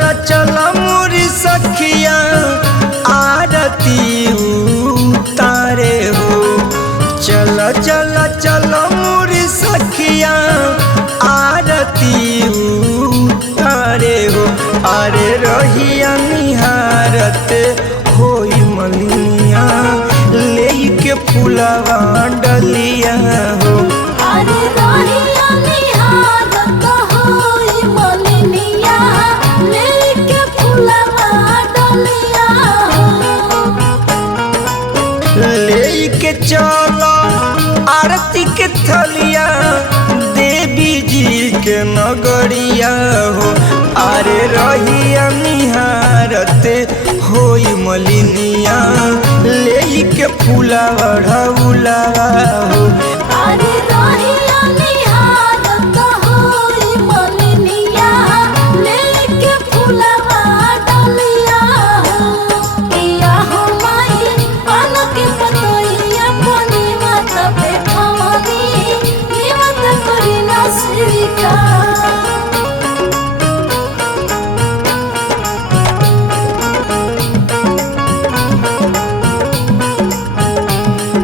चल मोरी सखिया आरती उतारे हो। चल चल चल मोरी सखिया आरती उतारे हो। अरे रहिया निहारत होई मलिनिया लेके फुलवा डलिया हो। अरे रहिया निहारत होई मलिनिया लेके फुलवा डलिया हो। लेके चलो आरती के थलिया देवी जी के नगरिया हो। अरे रहिया निहारत होई मलिनिया लेके फुलवा ढउलवा हो। अरे रहिया निहारत होई मलिनिया लेके फुलवा डलिया हो। किया हो माई पान के पतोइया बनी मत बैठवनी हिम्मत करी ना स्वीकार।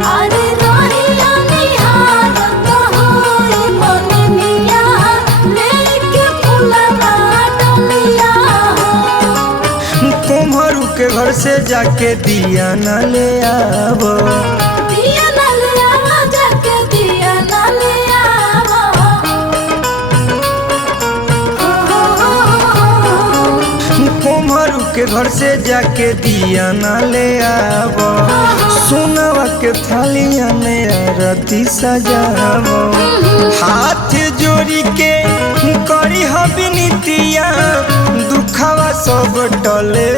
अरे रहिया निहारत होई मलिनिया लेके फुलवा डलिया हो। कुम्हरू के घर से जाके दिया न ले आवो। दिया न ले आवा जाके दिया न ले आवा। कुम्हरू के घर से जाके दिया न ले आवो। सोनवा के थालिया में आरती सजावो। हाथ जोड़ी के करी बिनतिया दुखवा सब टले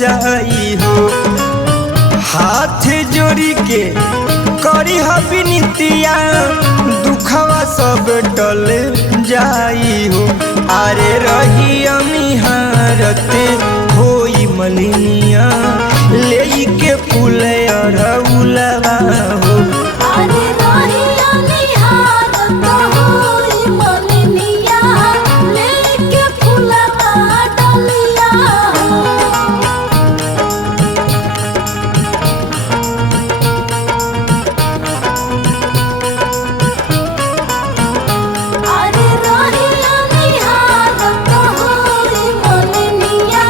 जाई हो। हाथ जोड़ी के करी बिनतिया दुखवा सब टले जाई हो। अरे रहिया निहारत होई मलिनिया लेके फूल अढ़उलवा हो। अरे रहिया निहारत होई मलिनिया लेके फुलवा डलिया हो। अरे रहिया निहारत होई मलिनिया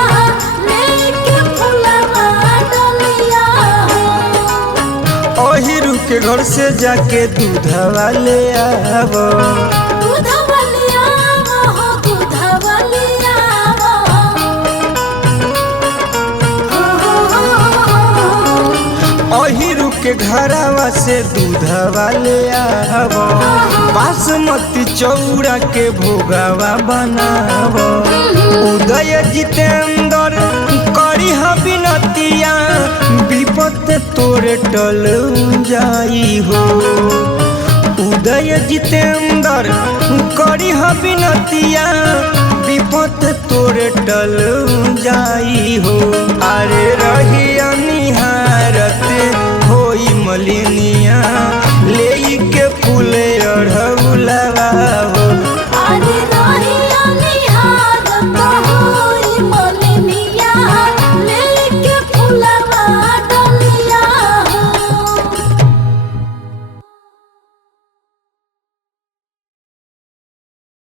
लेके फुलवा डलिया हो। ओहिरू के घर से जाके दूधवा ले आवो। दूधवा ले आवा हो दूधवा ले आवा। ओहिरू के घरवा से दूधवा ले आवो। बासमती चौड़ा के भोगवा बनावो। उदय जितेंद्र करी बिनतिया विपत तोरे टल जाई हो। उदय जितेंद्र करी बिनतिया विपत तोरे टल जाई हो। अरे रहिया निहारत होई मलिनी